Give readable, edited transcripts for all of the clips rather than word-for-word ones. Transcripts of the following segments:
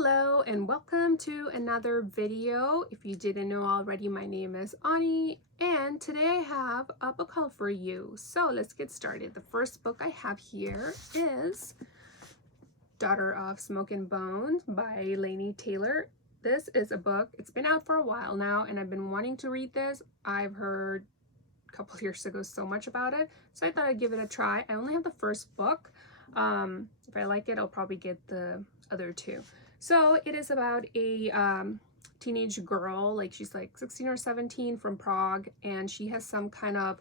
Hello and welcome to another video. If you didn't know already, my name is Ani and today I have a book haul for you. So let's get started. The first book I have here is Daughter of Smoke and Bone by Laini Taylor. This is a book, it's been out for a while now and I've been wanting to read this. I've heard a couple of years ago so much about it, so I thought I'd give it a try. I only have the first book. If I like it, I'll probably get the other two. So it is about a teenage girl, like she's like 16 or 17 from Prague, and she has some kind of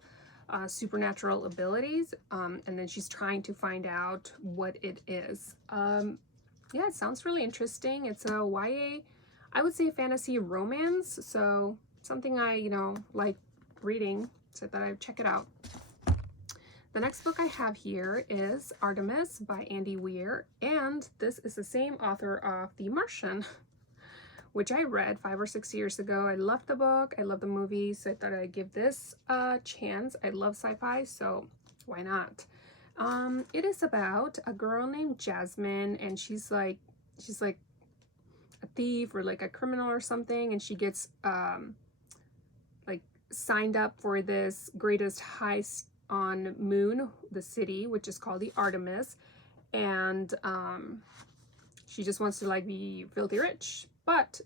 supernatural abilities, and then she's trying to find out what it is. Yeah, it sounds really interesting. It's a YA, I would say fantasy romance, so something I, like reading, so I thought I'd check it out. The next book I have here is Artemis by Andy Weir, and this is the same author of The Martian, which I read 5 or 6 years ago. I loved the book, I love the movie, so I thought I'd give this a chance. I love sci-fi, so why not? It is about a girl named Jasmine, and she's like a thief or like a criminal or something, and she gets like signed up for this greatest heist on Moon, the city, which is called the Artemis, and she just wants to like be filthy rich. But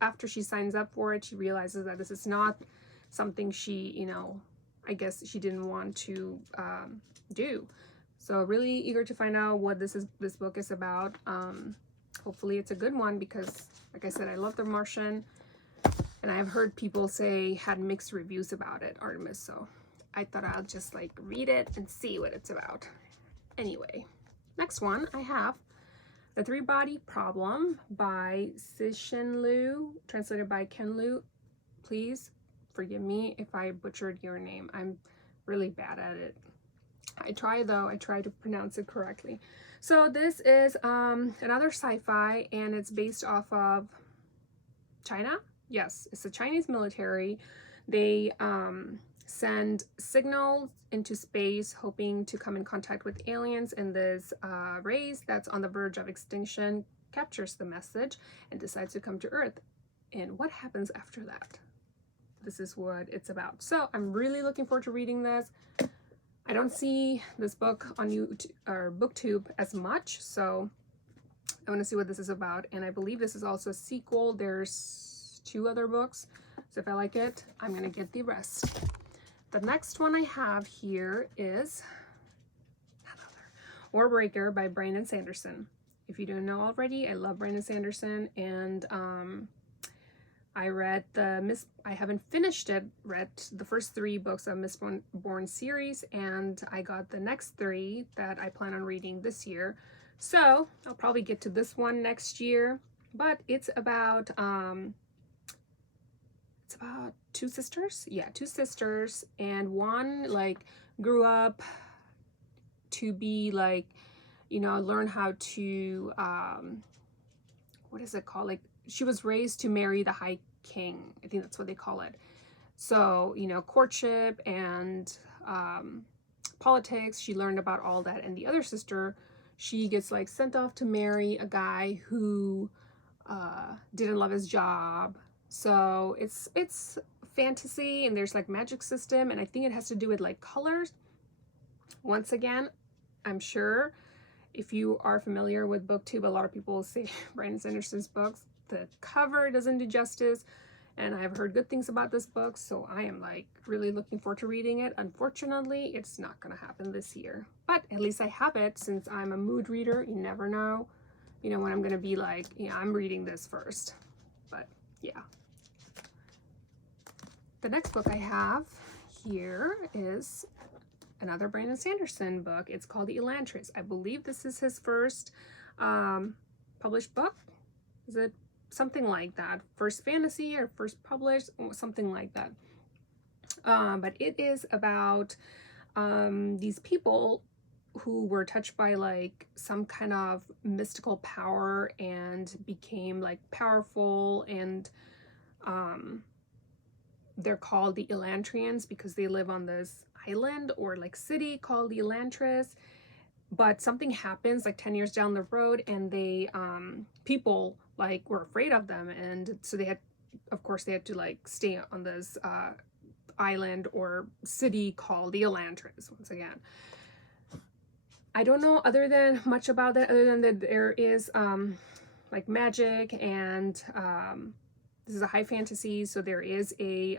after she signs up for it, she realizes that this is not something she, I guess she didn't want to do. So really eager to find out what this book is about. Hopefully it's a good one because, like I said, I love The Martian, and I've heard people say had mixed reviews about it, Artemis. So I thought I'll just like read it and see what it's about. Anyway, next one I have The Three-Body Problem by Cixin Liu, translated by Ken Liu. Please forgive me if I butchered your name. I'm really bad at it. I try to pronounce it correctly. So this is another sci-fi, and it's based off of China. Yes, it's the Chinese military. They send signals into space hoping to come in contact with aliens, and this race that's on the verge of extinction captures the message and decides to come to Earth. And what happens after that? This is what it's about. So I'm really looking forward to reading this. I don't see this book on YouTube or Booktube as much, so I want to see what this is about. And I believe this is also a sequel. There's 2 other books, so if I like it, I'm gonna get the rest. The next one I have here is Warbreaker by Brandon Sanderson. If you don't know already, I love Brandon Sanderson, and I haven't finished it, read the first 3 books of Mistborn series, and I got the next 3 that I plan on reading this year. So I'll probably get to this one next year, but it's about 2 sisters. Yeah, 2 sisters, and one like grew up to be like, learn how to what is it called, like she was raised to marry the High King, I think that's what they call it. So courtship and politics, she learned about all that. And the other sister, she gets like sent off to marry a guy who didn't love his job. So it's fantasy, and there's like magic system, and I think it has to do with like colors. Once again, I'm sure if you are familiar with Booktube, a lot of people say Brandon Sanderson's books, the cover doesn't do justice, and I've heard good things about this book, so I am like really looking forward to reading it. Unfortunately, it's not gonna happen this year, but at least I have it. Since I'm a mood reader, you never know, when I'm gonna be like, yeah, I'm reading this first. But yeah. The next book I have here is another Brandon Sanderson book. It's called the Elantras. I believe this is his first published book. Is it something like that? First fantasy or first published, something like that. But it is about these people who were touched by like some kind of mystical power and became like powerful, and they're called the Elantrians because they live on this island or like city called the Elantras. but something happens like 10 years down the road, and they people like were afraid of them, and so they had, of course, they had to like stay on this island or city called the Elantras. Once again, I don't know other than much about that, other than that there is like magic, and this is a high fantasy, so there is a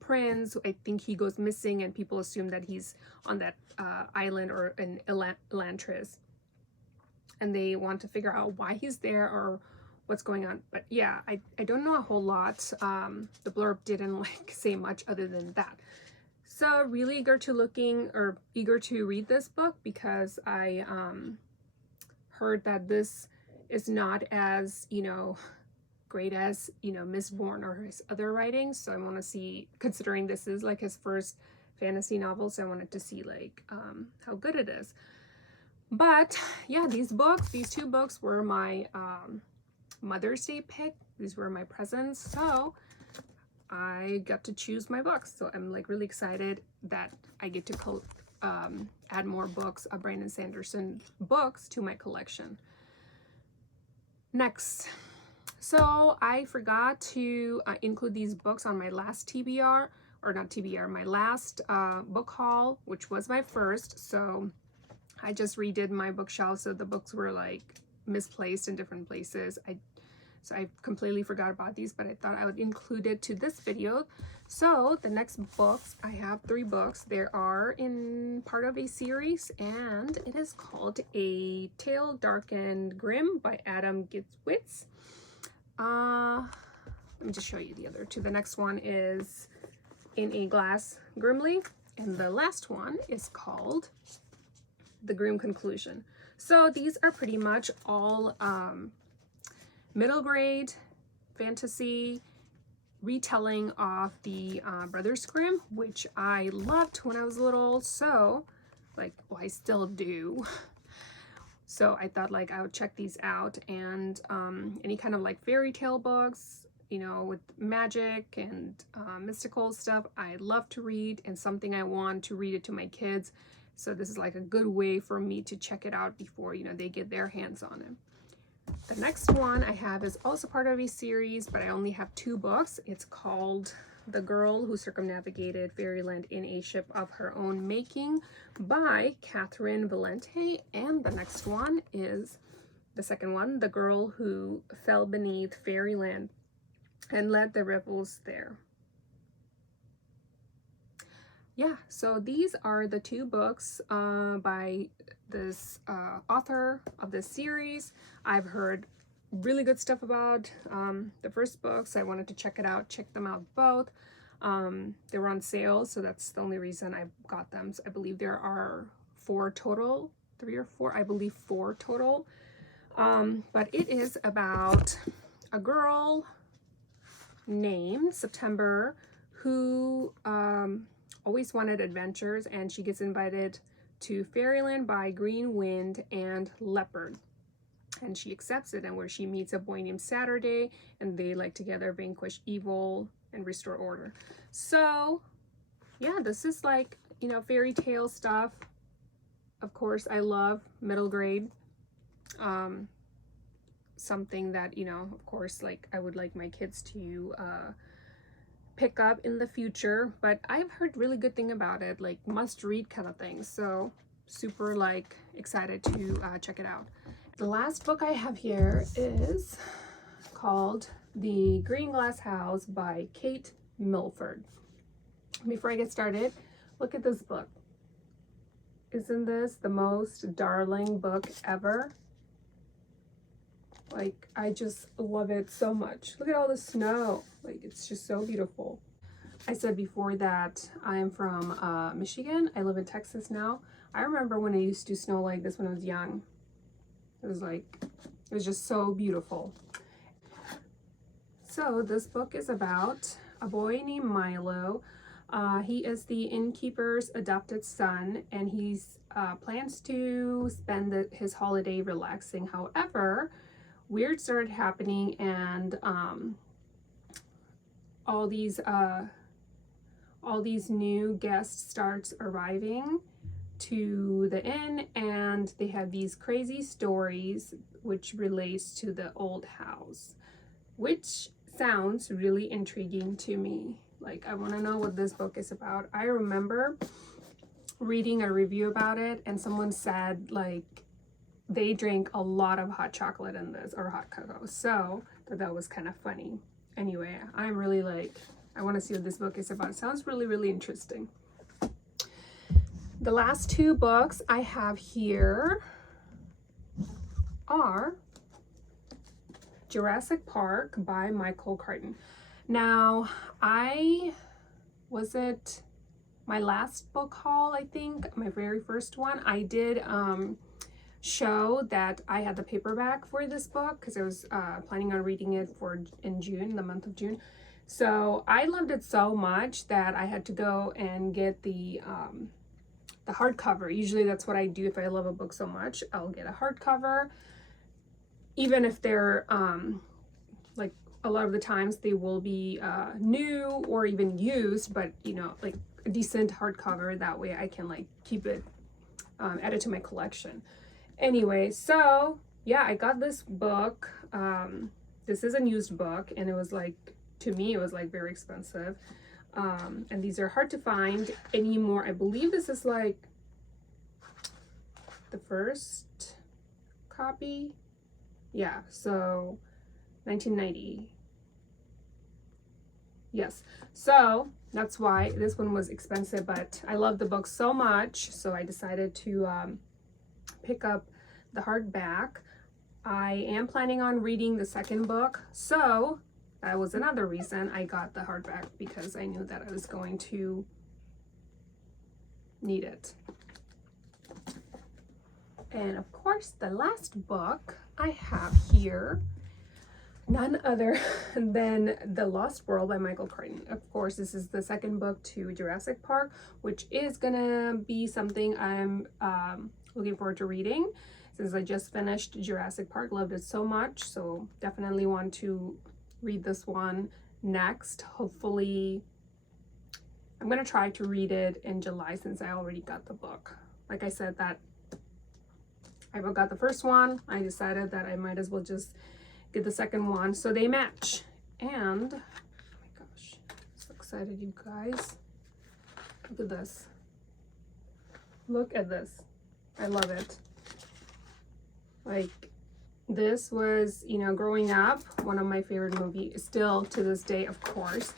prince. I think he goes missing, and people assume that he's on that island or in Elantras, and they want to figure out why he's there or what's going on. But yeah, I don't know a whole lot. The blurb didn't like say much other than that. So really eager to read this book, because I heard that this is not as, you know, great as, you know, Mistborn or his other writings. So I want to see, considering this is like his first fantasy novel, so I wanted to see like how good it is. But yeah, these two books were my Mother's Day pick. These were my presents, so I got to choose my books. So I'm like really excited that I get to add more books, Brandon Sanderson books, to my collection. Next, so I forgot to include these books on my last TBR, or not TBR, my last book haul, which was my first. So I just redid my bookshelf, so the books were like misplaced in different places. So I completely forgot about these, but I thought I would include it to this video. So the next books, I have 3 books. They are in part of a series, and it is called A Tale Darkened Grim by Adam Gitzwitz. Let me just show you the other 2. The next one is In a Glass Grimly, and the last one is called The Grim Conclusion. So these are pretty much all middle grade fantasy retelling of the Brothers Grimm, which I loved when I was little. So like, well, I still do. So I thought like I would check these out, and any kind of like fairy tale books, you know, with magic and mystical stuff, I love to read, and something I want to read it to my kids. So this is like a good way for me to check it out before, you know, they get their hands on it. The next one I have is also part of a series, but I only have 2 books. It's called The Girl Who Circumnavigated Fairyland in a Ship of Her Own Making by Catherine Valente. And the next one is the second one, The Girl Who Fell Beneath Fairyland and Led the Rebels There. Yeah, so these are the 2 books by this author of this series. I've heard really good stuff about the first books. I wanted to check them out both. They were on sale, so that's the only reason I got them. So I believe there are 4 total, 3 or 4, I believe 4 total. But it is about a girl named September who always wanted adventures, and she gets invited to Fairyland by Green Wind and Leopard, and she accepts it, and where she meets a boy named Saturday, and they like together vanquish evil and restore order. So yeah, this is like, you know, fairy tale stuff. Of course, I love middle grade, something that, you know, of course, like I would like my kids to pick up in the future, but I've heard really good thing about it, like must read kind of thing. So super like excited to check it out. The last book I have here is called The Green Glass House by Kate Milford. Before I get started, look at this book. Isn't this the most darling book ever? Like, I just love it so much. Look at all the snow. Like, it's just so beautiful. I said before that I'm from Michigan. I live in Texas now. I remember when it used to snow like this when I was young. It was just so beautiful. So this book is about a boy named Milo. He is the innkeeper's adopted son, and he's plans to spend his holiday relaxing. However, weird started happening, and all these new guests starts arriving to the inn, and they have these crazy stories which relates to the old house, which sounds really intriguing to me. Like, I want to know what this book is about. I remember reading a review about it, and someone said like they drink a lot of hot chocolate in this, or hot cocoa, so that was kind of funny. Anyway, I'm really like, I want to see what this book is about. It sounds really, really interesting. The last two books I have here are Jurassic Park by Michael Crichton. Now, was it my last book haul, I think, my very first one, I did show that I had the paperback for this book because I was planning on reading it in June, the month of June. So I loved it so much that I had to go and get the hardcover. Usually that's what I do. If I love a book so much, I'll get a hardcover, even if they're like, a lot of the times they will be new or even used, but you know, like a decent hardcover. That way I can like keep it, add it to my collection. Anyway, so yeah, I got this book. This is a used book, and it was like, to me, it was like very expensive. And these are hard to find anymore. I believe this is like the first copy. Yeah, so 1990. Yes, so that's why this one was expensive, but I love the book so much, so I decided to pick up the hardback. I am planning on reading the second book, so that was another reason I got the hardback, because I knew that I was going to need it. And of course, the last book I have here, none other than The Lost World by Michael Crichton. Of course, this is the second book to Jurassic Park, which is gonna be something I'm looking forward to reading, since I just finished Jurassic Park, loved it so much, so definitely want to read this one next. Hopefully, I'm gonna try to read it in July, since I already got the book. Like I said, that I got the first one, I decided that I might as well just get the second one so they match. And oh my gosh, so excited, you guys. Look at this. Look at this. I love it. Like, this was, you know, growing up, one of my favorite movies, still to this day, of course.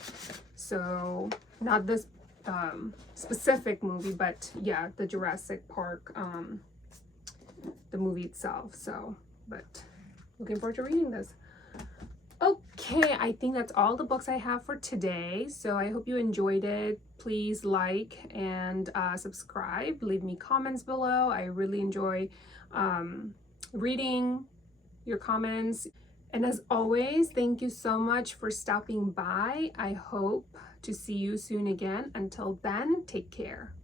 So not this specific movie, but yeah, the Jurassic Park, the movie itself. So, but looking forward to reading this. Okay, I think that's all the books I have for today. So I hope you enjoyed it. Please like and subscribe. Leave me comments below. I really enjoy reading your comments. And as always, thank you so much for stopping by. I hope to see you soon again. Until then, take care.